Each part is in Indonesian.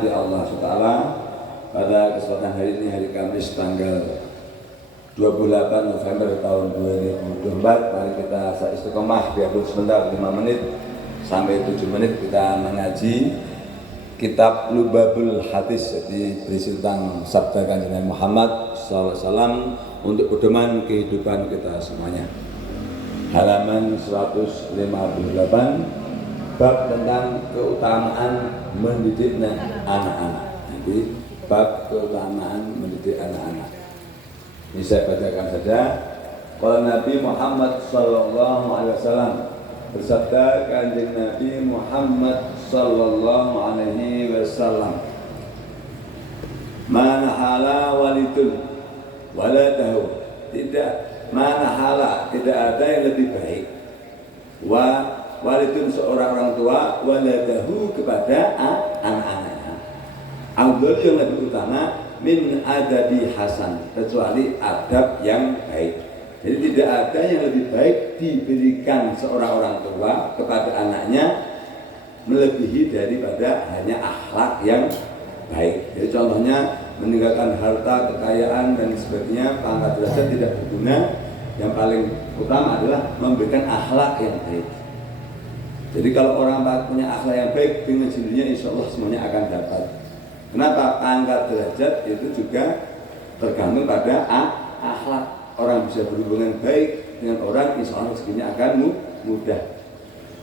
dirahmati Allah SWT, pada kesempatan hari ini, hari Kamis tanggal 28 November tahun 2024, mari kita istiqomah biarpun sebentar 5 menit sampai 7 menit kita mengaji kitab Lubabul Hadis, jadi berisi tentang sabda Kanjeng Nabi Muhammad SAW untuk pedoman kehidupan kita semuanya. Halaman 158, bab tentang keutamaan mendidik anak-anak. Jadi bab keutamaan mendidik anak-anak. Ini saya bacakan saja. Kalau Nabi Muhammad SAW bersabda, Kanjeng Nabi Muhammad SAW, mana hala walidun waladahu, tidak ada yang lebih baik walidun seorang orang tua waladahu kepada anak-anaknya, afdal yang lebih utama min adabi hasan, kecuali adab yang baik. Jadi tidak ada yang lebih baik diberikan seorang orang tua kepada anaknya melebihi daripada hanya akhlak yang baik. Jadi contohnya meninggalkan harta, kekayaan dan sebagainya, pangkat derajat tidak berguna. Yang paling utama adalah memberikan akhlak yang baik. Jadi kalau orang punya akhlak yang baik, dengan sendirinya insya Allah semuanya akan dapat. Kenapa? Pangkat derajat itu juga tergantung pada akhlak. Orang bisa berhubungan baik dengan orang, insya Allah rezekinya akan mudah.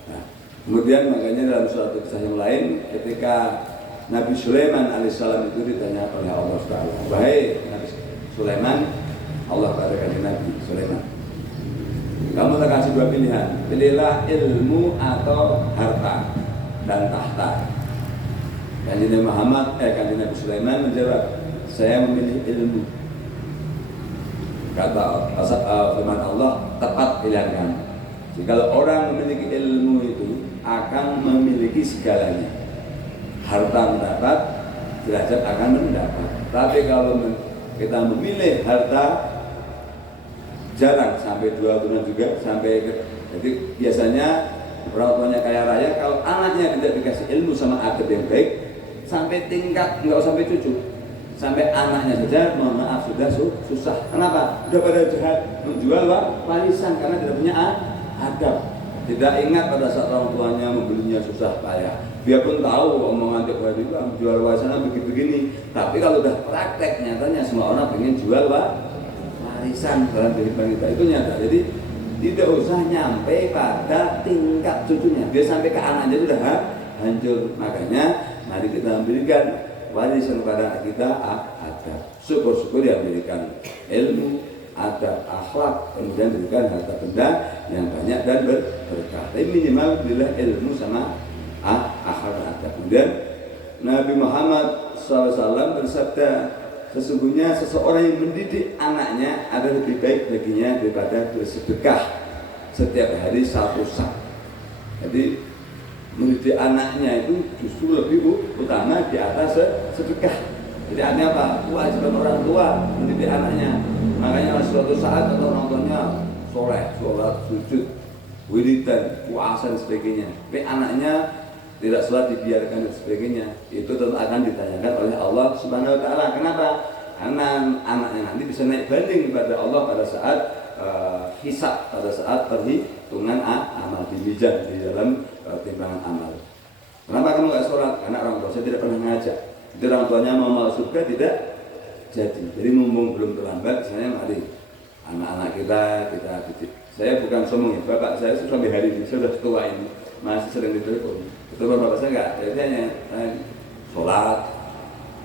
Nah, kemudian makanya dalam suatu kisah yang lain, ketika Nabi Sulaiman alaihissalam itu ditanya oleh Allah SWT, wahai Nabi Sulaiman, Allah katakan Nabi Sulaiman, kamu terkasih dua pilihan, pilihlah ilmu atau harta dan tahta. Kanjeng Nabi Sulaiman menjawab, saya memilih ilmu. Kata firman Allah, tepat pilihan kamu. Jika orang memiliki ilmu itu akan memiliki segalanya. Harta mendapat, derajat akan mendapat. Tapi kalau kita memilih harta, jarang sampai 2 bulan juga jadi biasanya orang tuanya kaya raya, kalau anaknya tidak dikasih ilmu sama adab yang baik, sampai tingkat nggak usah sampai cucu, sampai anaknya saja mohon maaf sudah susah. Kenapa? Sudah pada jahat menjual warisan karena tidak punya adab, tidak ingat pada saat orang tuanya membelinya susah payah. Dia pun tahu omongan tiap hari itu jual warisan begini, tapi kalau udah praktek nyatanya semua orang pengen jual warisan dalam kehidupan kita, itu nyata. Jadi tidak usah nyampe pada tingkat cucunya, dia sampai ke anaknya sudah hancur. Makanya mari kita memberikan warisan kepada anak kita adab. Syukur-syukur dia memberikan ilmu, adab, akhlak, kemudian berikan harta benda yang banyak dan berkah. Tapi minimal berilah ilmu sama akhlak dan adab. Kemudian Nabi Muhammad SAW bersabda, sesungguhnya seseorang yang mendidik anaknya ada lebih baik baginya daripada bersedekah setiap hari 1 sak. Jadi mendidik anaknya itu justru lebih utama di atas sedekah. Jadi artinya apa? Kewajiban orang tua mendidik anaknya. Makanya suatu saat atau orang tuanya soleh, sholat, sujud, wiridan, puasa dan sebagainya, tapi anaknya tidak sholat, dibiarkan dan sebagainya, itu tentu akan ditanyakan oleh Allah Subhanahu Wa Taala. Kenapa? Karena anaknya nanti bisa naik banding kepada Allah pada saat hisab, pada saat perhitungan amal di mizan, di dalam timbangan amal. Kenapa kamu nggak sholat? Karena orang tua saya tidak pernah ngajak. Jadi orang tuanya mau masuk surga tidak jadi. Jadi mumpung belum terlambat, saya mari anak-anak kita didik. Saya bukan sombong ya, bapak saya sampai hari ini saya sudah tua ini masih sering ditelepon. Betul bapak saya enggak, jadi hanya sholat,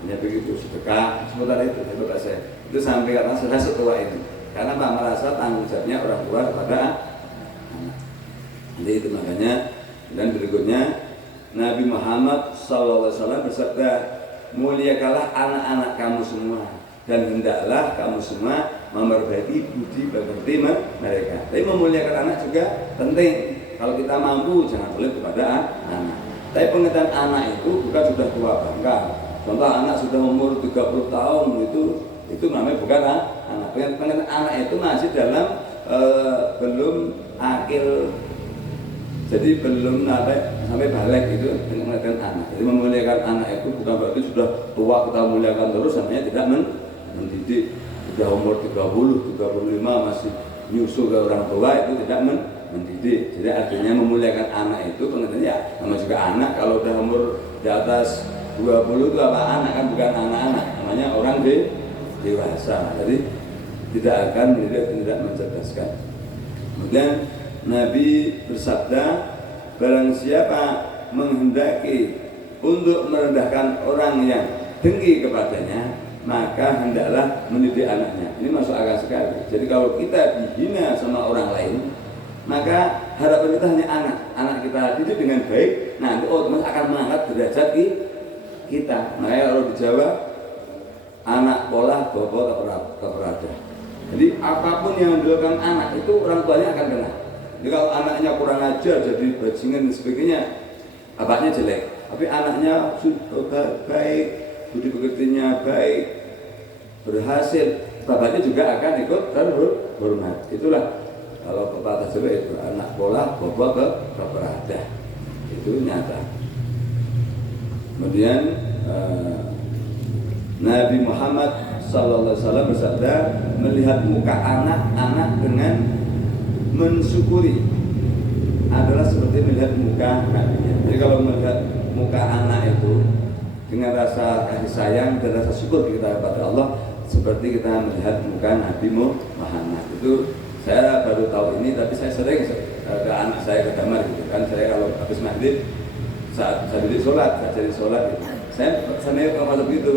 hanya begitu, sedekah, sementara itu bapak saya. Itu sampai karena sudah setua ini. Karena Pak merasa tanggung jawabnya orang tua kepada anak. Jadi itu makanya. Dan berikutnya Nabi Muhammad SAW bersabda, muliakanlah anak-anak kamu semua dan hendaklah kamu semua memperbaiki budi pekerti mereka. Tapi memuliakan anak juga penting. Kalau kita mampu jangan boleh kepada anak. Tapi pengertian anak itu bukan sudah tua bangka. Contoh anak sudah umur 30 tahun itu namanya bukan anak. Pengertian anak itu masih dalam belum akil. Jadi belum sampai balik itu dengan pengertian anak. Jadi memuliakan anak itu bukan berarti tua kita muliakan terus, namanya tidak mendidik. Sudah umur 30, 35 masih nyusul ke orang tua, itu tidak mendidik. Jadi artinya memuliakan anak itu pengertiannya ya, nama juga anak. Kalau udah umur di atas 20 itu apa anak, kan bukan anak-anak, namanya orang dewasa. Jadi tidak akan mendidik, tidak mencerdaskan. Kemudian Nabi bersabda, barang siapa menghendaki untuk merendahkan orang yang dengki kepadanya, maka hendaklah mendidik anaknya. Ini masuk akal sekali. Jadi kalau kita dihina sama orang lain, maka harapan kita hanya anak kita didik dengan baik, nanti otomatis akan mengangkat derajat kita. Makanya kalau di Jawa, anak pola bobo keperada. Jadi apapun yang dilakukan anak itu orang tuanya akan kena. Jadi kalau anaknya kurang ajar, jadi bajingan dan sebagainya, bapaknya jelek. Tapi anaknya sudah baik, budi pekertinya baik, berhasil, bapaknya juga akan ikut terhormat. Itulah kalau pepatah Jawa itu, anak pola bobo keperada. Itu nyata. Kemudian Nabi Muhammad SAW bersabda, melihat muka anak-anak dengan mensyukuri adalah seperti melihat muka nabinya. Jadi kalau melihat muka anak itu dengan rasa kasih sayang dan rasa syukur kita kepada Allah, seperti kita melihat muka Nabi Muhammad. Itu saya baru tahu ini, tapi saya sering ke anak saya ke kamar gitu kan. Saya kalau habis maghrib saat saya duduk sholat, saya jadi sholat gitu. Saya kalau masuk gitu,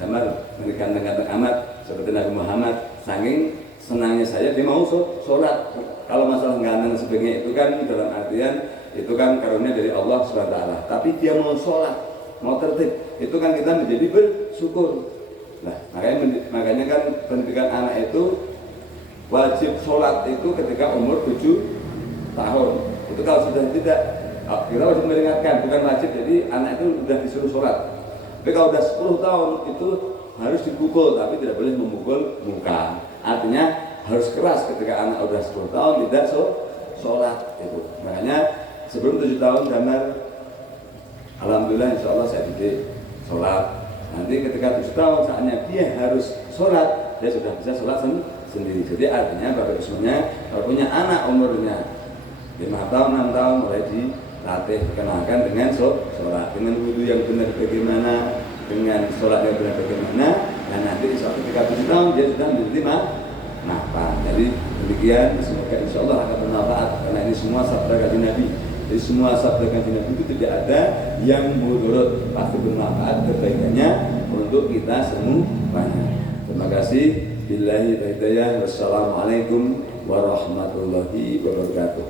kamar ganteng-ganteng amat seperti Nabi Muhammad. Saking senangnya saya, dia mau sholat. Kalau masalah ganteng sebagainya itu kan dalam artian itu kan karunia dari Allah SWT. Tapi dia mau sholat, mau tertib, itu kan kita menjadi bersyukur. Nah, makanya kan pendidikan anak itu wajib sholat itu ketika umur 7 tahun. Itu kalau sudah tidak, kita wajib meringatkan, bukan wajib. Jadi anak itu sudah disuruh sholat. Tapi kalau sudah 10 tahun itu harus dipukul, tapi tidak boleh memukul muka. Artinya harus keras ketika anak sudah 10 tahun tidak sholat itu. Makanya sebelum 7 tahun Damar, alhamdulillah insya Allah saya didik sholat. Nanti ketika 7 tahun saatnya dia harus sholat, dia sudah bisa sholat sendiri. Jadi artinya Bapak Ibu semuanya, kalau punya anak umurnya 5 tahun, 6 tahun, mulai dilatih, kenalkan dengan sholat, dengan wudhu yang benar bagaimana, dengan sholat yang benar bagaimana, dan nanti insya Allah ketika 7 tahun dia sudah menjadi manfaat. Jadi demikian, semoga insya Allah akan bermanfaat, karena ini semua sabda kanjeng Nabi. Jadi semua sabda kanjeng Nabi itu tidak ada yang mudorot, pasti bermanfaat kebaikannya untuk kita semuanya. Terima kasih. Billahi hidayah. Wassalamualaikum warahmatullahi wabarakatuh.